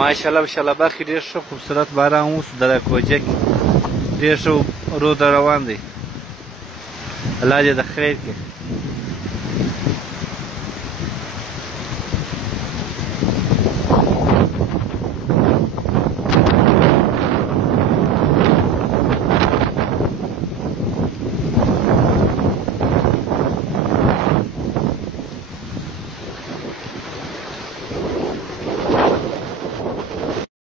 ماشاءالله ماشاءالله برخې ډېر ښه خوبصورت باران اوس د کوجه کې ډېر ښه رود روان دی. الله دې د خیر کړي.